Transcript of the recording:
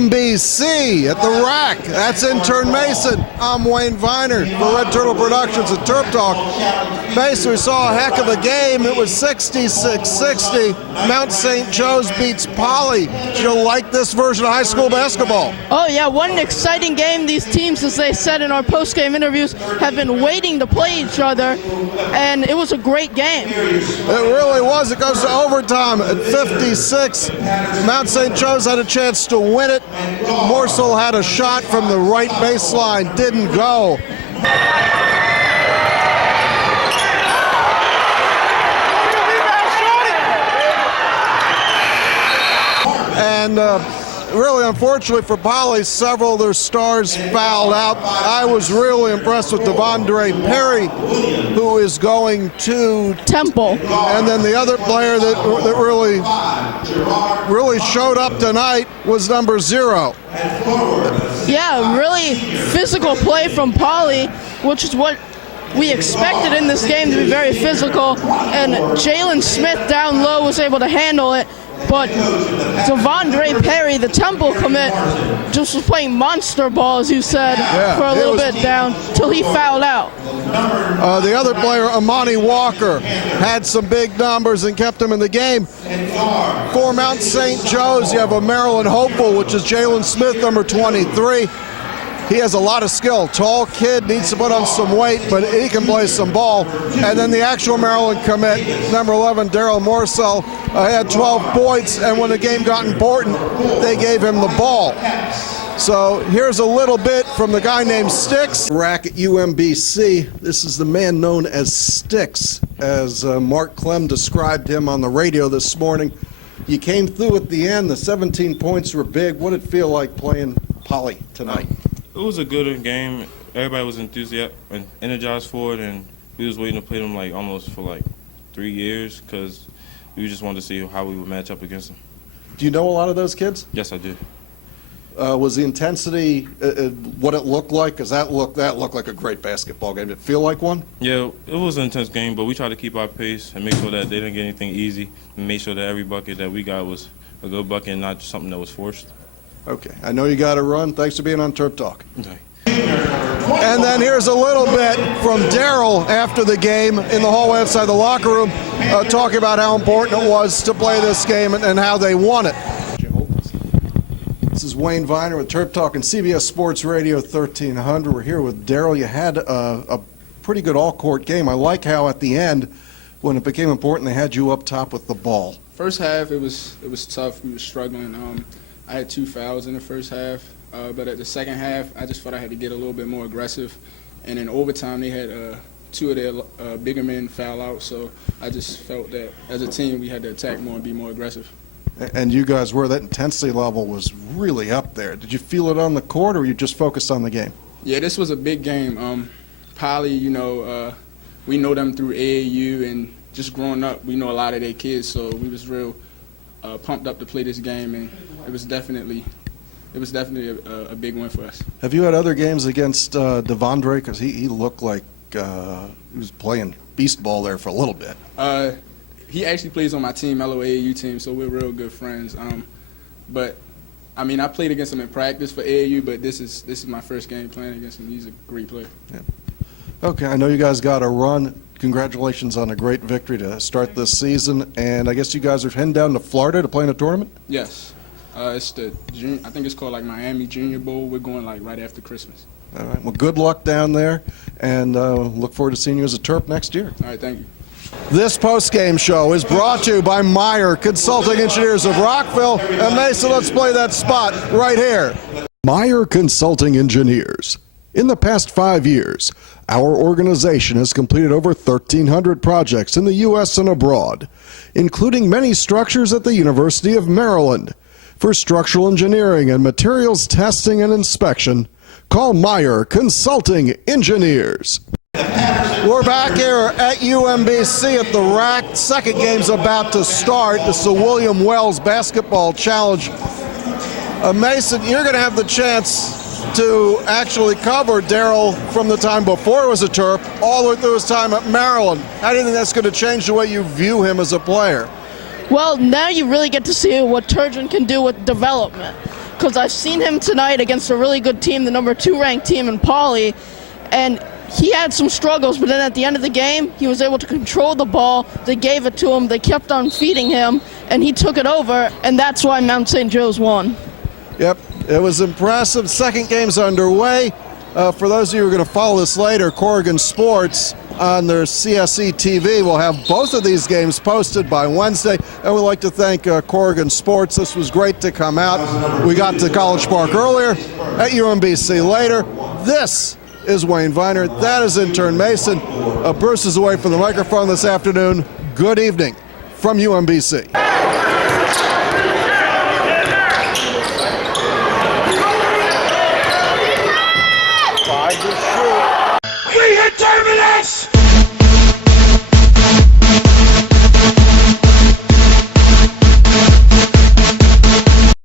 UMBC at the rack. That's Intern Mason. I'm Wayne Viner for Red Turtle Productions at TerpTalk. Mason, we saw a heck of a game. It was 66-60. Mount St. Joe's beats Poly. You'll like this version of high school basketball. Oh yeah, what an exciting game. These teams, as they said in our post-game interviews, have been waiting to play each other, and it was a great game. It really was. It goes to overtime at 56. Mount St. Joe's had a chance to win it. Morsell had a shot from the right baseline, didn't go. And really, unfortunately for Poly, several of their stars fouled out. I was really impressed with Devondre Perry, who is going to Temple. And then the other player that really showed up tonight was number 0. Yeah, really physical play from Poly, which is what we expected in this game, to be very physical. And Jalen Smith down low was able to handle it. But Devondre Perry, the Temple commit, just was playing monster ball, as you said, for a little bit down, till he fouled out. The other player, Amani Walker, had some big numbers and kept him in the game. For Mount St. Joe's, you have a Maryland hopeful, which is Jalen Smith, number 23. He has a lot of skill. Tall kid, needs to put on some weight, but he can play some ball. And then the actual Maryland commit, number 11, Darryl Morsell, had 12 points, and when the game got important, they gave him the ball. So here's a little bit from the guy named Sticks. Rack at UMBC. This is the man known as Sticks, as Mark Clem described him on the radio this morning. You came through at the end. The 17 points were big. What did it feel like playing Poly tonight? It was a good game. Everybody was enthusiastic and energized for it, and we was waiting to play them almost for 3 years, because we just wanted to see how we would match up against them. Do you know a lot of those kids? Yes, I do. Was the intensity what it looked like? Because that looked like a great basketball game. Did it feel like one? Yeah, it was an intense game, but we tried to keep our pace and make sure that they didn't get anything easy, and make sure that every bucket that we got was a good bucket and not just something that was forced. Okay, I know you got to run. Thanks for being on TerpTalk. Okay. And then here's a little bit from Darryl after the game in the hallway outside the locker room, talking about how important it was to play this game and how they won it. This is Wayne Viner with TerpTalk and CBS Sports Radio 1300. We're here with Darryl. You had a pretty good all-court game. I like how at the end, when it became important, they had you up top with the ball. First half, it was tough. We were struggling. I had 2 fouls in the first half, but at the second half, I just felt I had to get a little bit more aggressive. And in overtime, they had 2 of their bigger men foul out, so I just felt that as a team, we had to attack more and be more aggressive. And you guys were, that intensity level was really up there. Did you feel it on the court, or were you just focused on the game? Yeah, this was a big game. Poly, we know them through AAU, and just growing up, we know a lot of their kids, so we was real pumped up to play this game, and it was definitely a big win for us. Have you had other games against Devondre? Because he looked like he was playing beast ball there for a little bit. He actually plays on my team, LOAAU team, so we're real good friends. But I mean, I played against him in practice for AAU, but this is my first game playing against him. He's a great player. Yeah. Okay, I know you guys got a run. Congratulations on a great victory to start this season. And I guess you guys are heading down to Florida to play in a tournament? Yes. It's the I think it's called Miami Junior Bowl. We're going right after Christmas. All right. Well, good luck down there, and look forward to seeing you as a Terp next year. All right. Thank you. This post-game show is brought to you by Meyer Consulting Engineers of Rockville. And Mason, let's play that spot right here. Meyer Consulting Engineers. In the past 5 years, our organization has completed over 1,300 projects in the U.S. and abroad, including many structures at the University of Maryland. For structural engineering and materials testing and inspection, call Meyer Consulting Engineers. We're back here at UMBC at the rack. Second game's about to start. This is the William Wells Basketball Challenge. Mason, you're going to have the chance to actually cover Darryl from the time before he was a Terp all the way through his time at Maryland. How do you think that's going to change the way you view him as a player? Well, now you really get to see what Turgeon can do with development. because I've seen him tonight against a really good team, the number 2 ranked team in Poly, and he had some struggles, but then at the end of the game, he was able to control the ball. They gave it to him. They kept on feeding him, and he took it over, and that's why Mount St. Joe's won. Yep, it was impressive. Second game's underway. For those of you who are going to follow this later, Corrigan Sports on their CSE TV will have both of these games posted by Wednesday, and we'd like to thank Corrigan Sports. This was great to come out. We got to College Park earlier, at UMBC later. This is Wayne Viner. That is Intern Mason. Bruce is away from the microphone this afternoon. Good evening from UMBC. We hit terminus!